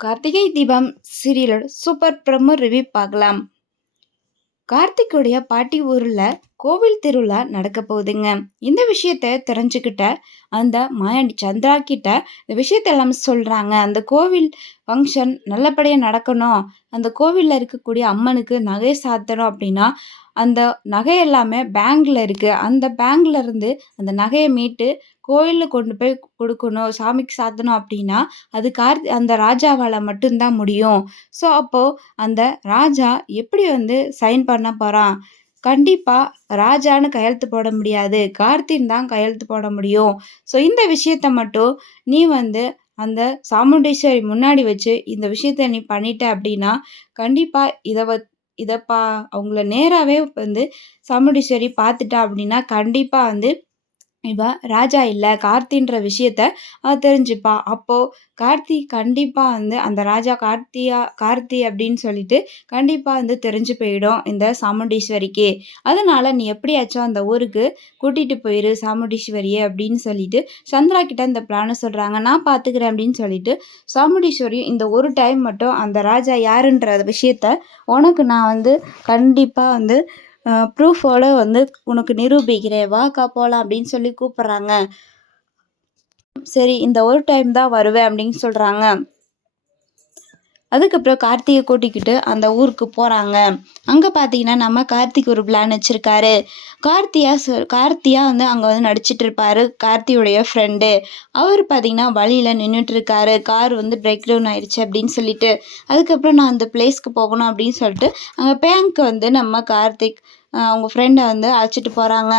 Karthigai Deepam சீரியலோட super promo review பார்க்கலாம். கார்த்திக்குடைய பாட்டி ஊர்ல கோவில் திருவிழா நடக்க போகுதுங்க. இந்த விஷயத்த தெரிஞ்சுக்கிட்ட அந்த மாயாண்டி சந்திரா கிட்ட இந்த விஷயத்த எல்லாம் சொல்றாங்க. அந்த கோவில் ஃபங்க்ஷன் நல்லபடியா நடக்கணும். அந்த கோவில்ல இருக்கக்கூடிய அம்மனுக்கு நகை சாத்தணும் அப்படின்னா, அந்த நகை எல்லாமே பேங்க்ல இருக்கு. அந்த பேங்க்ல இருந்து அந்த நகைய மீட்டு கோயில்ல கொண்டு போய் கொடுக்கணும். சாமிக்கு சாத்தணும் அப்படின்னா, அது அந்த ராஜாவால மட்டும் தான் முடியும். ஸோ அப்போ அந்த ராஜா எப்படி சைன் பண்ண போறான்? கண்டிப்பா ராஜான்னு கையெழுத்து போட முடியாது. கார்த்தின் தான் கையெழுத்து போட முடியும். ஸோ இந்த விஷயத்த மட்டும் நீ அந்த சாமுண்டீஸ்வரி முன்னாடி வச்சு இந்த விஷயத்த நீ பண்ணிட்ட அப்படின்னா, கண்டிப்பா இத அவங்கள நேராவே சாமுண்டீஸ்வரி பார்த்துட்டா அப்படின்னா, கண்டிப்பா இவ ராஜா இல்ல, கார்த்தின்ற விஷயத்த தெரிஞ்சுப்பா. அப்போ கார்த்தி கண்டிப்பா அந்த ராஜா கார்த்தி அப்படின்னு சொல்லிட்டு கண்டிப்பா தெரிஞ்சு போயிடும் இந்த சாமுண்டீஸ்வரிக்கு. அதனால நீ எப்படியாச்சும் அந்த ஊருக்கு கூட்டிட்டு போயிரு சாமுண்டீஸ்வரிய அப்படின்னு சொல்லிட்டு சந்திரா கிட்ட இந்த பிளான சொல்றாங்க. நான் பார்த்துக்கிறேன் அப்படின்னு சொல்லிட்டு சாமுண்டீஸ்வரி இந்த ஒரு டைம் மட்டும் அந்த ராஜா யாருன்ற விஷயத்த உனக்கு நான் கண்டிப்பா ப்ரூஃபோட உனக்கு நிரூபிக்கிறேன். வாக்கா போலாம் அப்படின்னு சொல்லி கூப்பிடுறாங்க. சரி இந்த ஒரு டைம் தான் வருவேன் அப்படின்னு சொல்றாங்க. அதுக்கப்புறம் கார்த்திகை கூட்டிக்கிட்டு அந்த ஊருக்கு போகிறாங்க. அங்கே பார்த்தீங்கன்னா நம்ம கார்த்திக் ஒரு பிளான் வச்சுருக்காரு. கார்த்தியா அங்கே நடிச்சிட்டு இருப்பாரு. கார்த்தியோடைய ஃப்ரெண்டு அவர் பார்த்தீங்கன்னா வழியில் நின்றுட்டுருக்காரு. கார் பிரேக் டவுன் ஆயிடுச்சு அப்படின்னு சொல்லிட்டு. அதுக்கப்புறம் நான் அந்த பிளேஸ்க்கு போகணும் அப்படின்னு சொல்லிட்டு அங்கே பேங்க்கு நம்ம கார்த்திக் அவங்க ஃப்ரெண்டை அழைச்சிட்டு போகிறாங்க.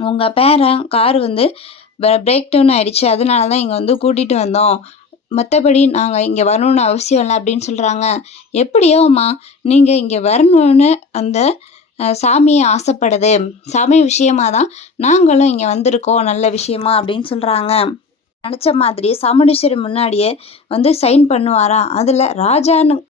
உங்கள் பேரன் கார் பிரேக் டவுன் ஆயிடுச்சு, அதனால தான் இங்கே கூட்டிகிட்டு வந்தோம். மற்றபடி நாங்கள் இங்கே வரணும்னு அவசியம் இல்லை அப்படின்னு சொல்கிறாங்க. எப்படியோம்மா நீங்கள் இங்கே வரணும்னு அந்த சாமியை ஆசைப்படுது. சாமி விஷயமா தான் நாங்களும் இங்கே வந்திருக்கோம், நல்ல விஷயமா அப்படின்னு சொல்கிறாங்க. நினச்ச மாதிரி சாமுண்டீஸ்வரி முன்னாடியே சைன் பண்ணுவாராம். அதில் ராஜான்னு